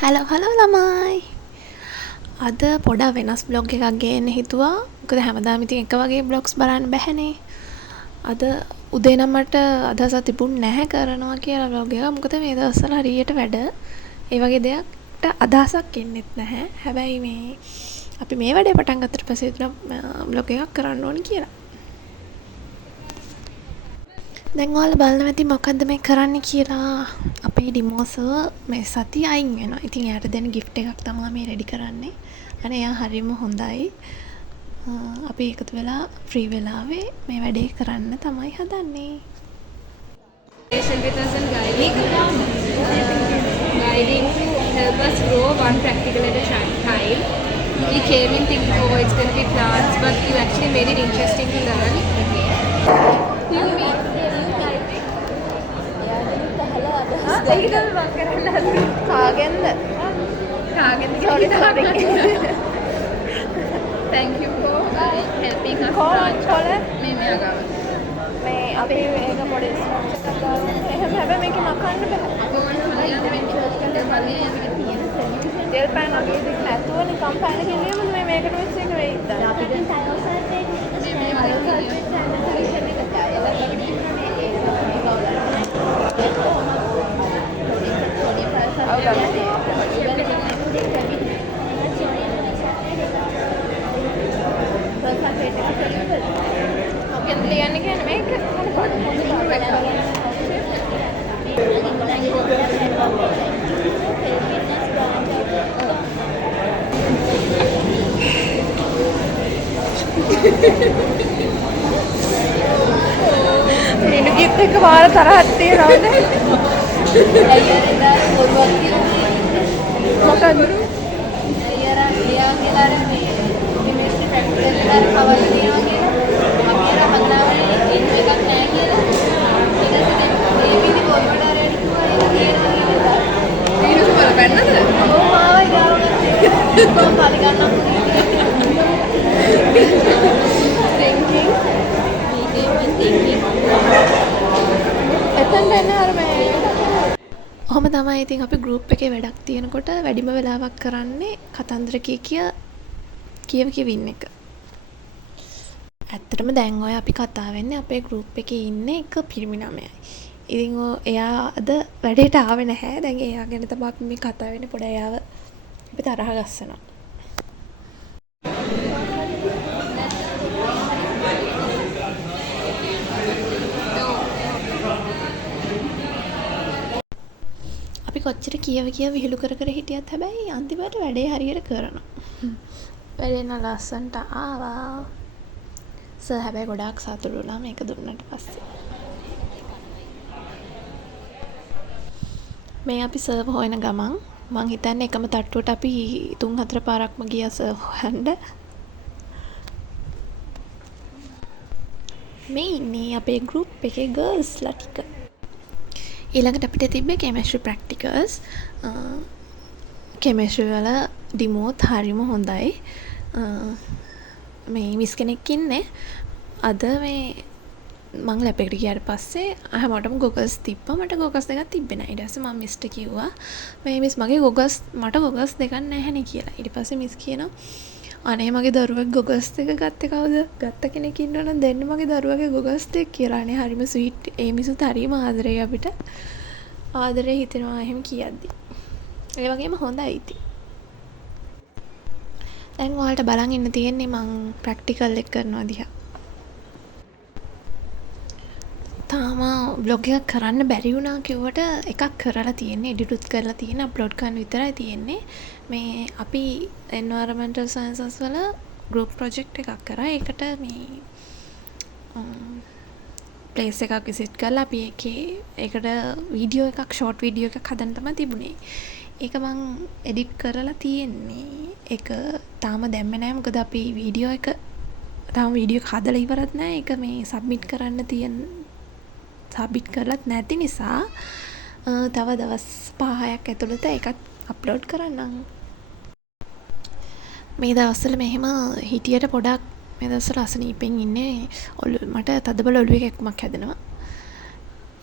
Hello ළමයි. අද පොඩක් වෙනස් බ්ලොග් එකක් ගේන්න හිතුවා. මොකද හැමදාම ඉතින් එක වගේ බ්ලොග්ස් බලන්න බැහැනේ. අද උදේ නම් මට අදහසක් තිබුණ නැහැ කරනවා කියලා බ්ලොග් එක. මොකද මේ දවස්වල හරියට වැඩ. ඒ වගේ දෙයක්ට අදහසක් එන්නෙත් නැහැ. හැබැයි මේ අපි මේ වැඩේ පටන් ගත්තට පස්සේ හිතුණා බ්ලොග් එකක් කරන්න ඕනේ කියලා. දැන් ඔයාලා බලනවා ඇති මොකද්ද මේ කරන්න කියලා. අපේ ඩිමෝසර් මේ සතිය අයින් වෙනවා. ඉතින් එයාට දෙන ගිෆ්ට් එකක් තමයි මේ රෙඩි කරන්නේ. අනේ එයා හරිම හොඳයි. අපි එකතු වෙලා ෆ්‍රී වෙලාවේ මේ වැඩේ කරන්න තමයි හදන්නේ. With us and guiding to help us grow one practical at a time. We came in thinking, oh, it's going to be plants, but you actually made it interesting to learn. Thank you for helping us. මේ අපි මේක පොඩි structure එකක් දාලා එහෙම හැබැයි මේක මකන්න බෑ. තෙල් පෑන වගේ දෙයක් නැතුව නිකම් පෑන කිව්වම මේ මේකට වෙච්ච එක වෙයි. අපිට ලියන්න කියන්නේ මේක මිනුගිත් එක වාර තරහක් තියෙනවද? මොකද? ඔහොම තමයි ඉතින් අපි ගෲප් එකේ වැඩක් තියෙනකොට වැඩිම වෙලාවක් කරන්නේ කතන්දර කියව ඉන්න එක. ඇත්තටම දැන් ඔය අපි කතා වෙන්නේ අපේ ගෲප් එකේ ඉන්න එක පිරිමි ළමයයි. ඉතින් එයා අද වැඩේට ආවේ නැහැ. දැන් එයා ගැන තමයි අපි මේ කතා වෙන්නේ. පොඩ එයාව අපි තරහ ගස්සනවා. අපි කොච්චර කියව විහිළු කර හිටියත් හැබැයි අන්තිමට වැඩේ හරියට කරනවා. වැඩේ නම් ලස්සනට ආවා. සර් හැබැයි ගොඩාක් සතුටු වුණා මේක දුන්නට පස්සේ. මේ අපි සර්ව් හොයන ගමන් මං හිතන්නේ එකම තට්ටුවට අපි 3-4 පාරක්ම ගියා සර්ව් හොයන්න. මේ ඉන්නේ අපේ ගෲප් එකේ ගර්ල්ස්ලා ටික. ඊළඟට අපිට තිබ්බේ කෙමිස්ට්‍රි ප්‍රැක්ටිකල්ස්. කෙමිස්ට්‍රි වල ඩිමෝත් හරිම හොඳයි. මේ මිස් කෙනෙක් ඉන්නේ. අද මේ මං ලැබ් එකට ගියාට පස්සේ හැමෝටම ගොගල්ස් තිබ්බා. මට ගොගල්ස් දෙකක් තිබ්බේ නැහැ. ඊට පස්සේ මම මිස්ට කිව්වා මේ මිස් මගේ මට ගොගල්ස් දෙකක් නැහැනේ කියලා. ඊට පස්සේ මිස් කියනවා අනේ මගේ දරුවෙක් ගොගල්ස් දෙක ගත්තේ කවුද? ගත්ත කෙනෙක් ඉන්නවනම් දෙන්න මගේ දරුවගේ ගොගල්ස් දෙක කියලා. අනේ හරිම ස්වීට්. ඒ මිසුත් හරිම ආදරේ අපිට. ආදරේ හිතෙනවා එහෙම කියද්දි. ඒ වගේම හොඳයි ඉතින්. දැන් ඔයාලට බලන් ඉන්න තියෙන්නේ මං ප්‍රැක්ටිකල් එක කරනවා දිහා. තාම බ්ලොග් එකක් කරන්න බැරි වුණා කිව්වට එකක් කරලා තියෙන්නේ, එඩිටුත් කරලා තියෙන, අප්ලෝඩ් කරන්න විතරයි තියෙන්නේ. මේ අපි environmental sciences වල group project එකක් කරා. ඒකට මේ place එකක් visit කරලා අපි ඒකට වීඩියෝ එකක්, short වීඩියෝ එකක් හදන්න තමයි තිබුණේ. ඒක මං edit කරලා තියෙන්නේ. ඒක තාම දැම්මේ නැහැ. මොකද අපි වීඩියෝ එක තාම වීඩියෝ එක හදලා ඉවරත් නැහැ. ඒක මේ සබ්මිට් කරලත් නැති නිසා තව දවස් 5-6ක් ඇතුළත ඒකත් අප්ලෝඩ් කරන්නම්. මේ දවස්වල මෙහෙම හිටියට පොඩක් මේ දවස්වල අසනීපෙන් ඉන්නේ. මට තදබල ඔළුවේ කැක්කුමක් හැදෙනවා.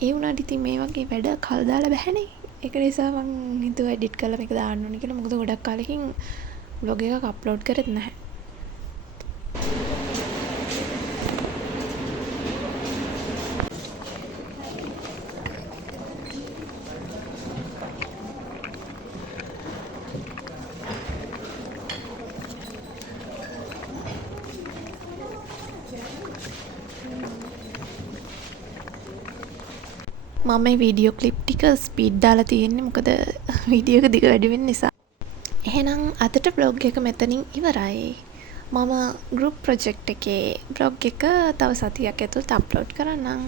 ඒ වුණාට ඉතින් මේ වගේ වැඩ කල් දාලා බැහැනේ. ඒක නිසා මං හිතුවා එඩිට් කරලා මේක දාන්න ඕනේ කියලා. මොකද ගොඩක් කාලෙකින් vlog එකක් අප්ලෝඩ් කරෙත් නැහැ. මම මේ වීඩියෝ ක්ලිප් ටික ස්පීඩ් දාලා තියෙන්නේ මොකද වීඩියෝ එක දිග වැඩි වෙන නිසා. එහෙනම් අදට vlog එක මෙතනින් ඉවරයි. මම group project එකේ vlog එක තව සතියක් ඇතුළත අප්ලෝඩ් කරන්නම්.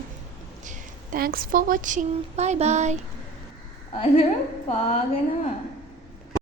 Thanks for watching. Bye bye. අර පාගනවා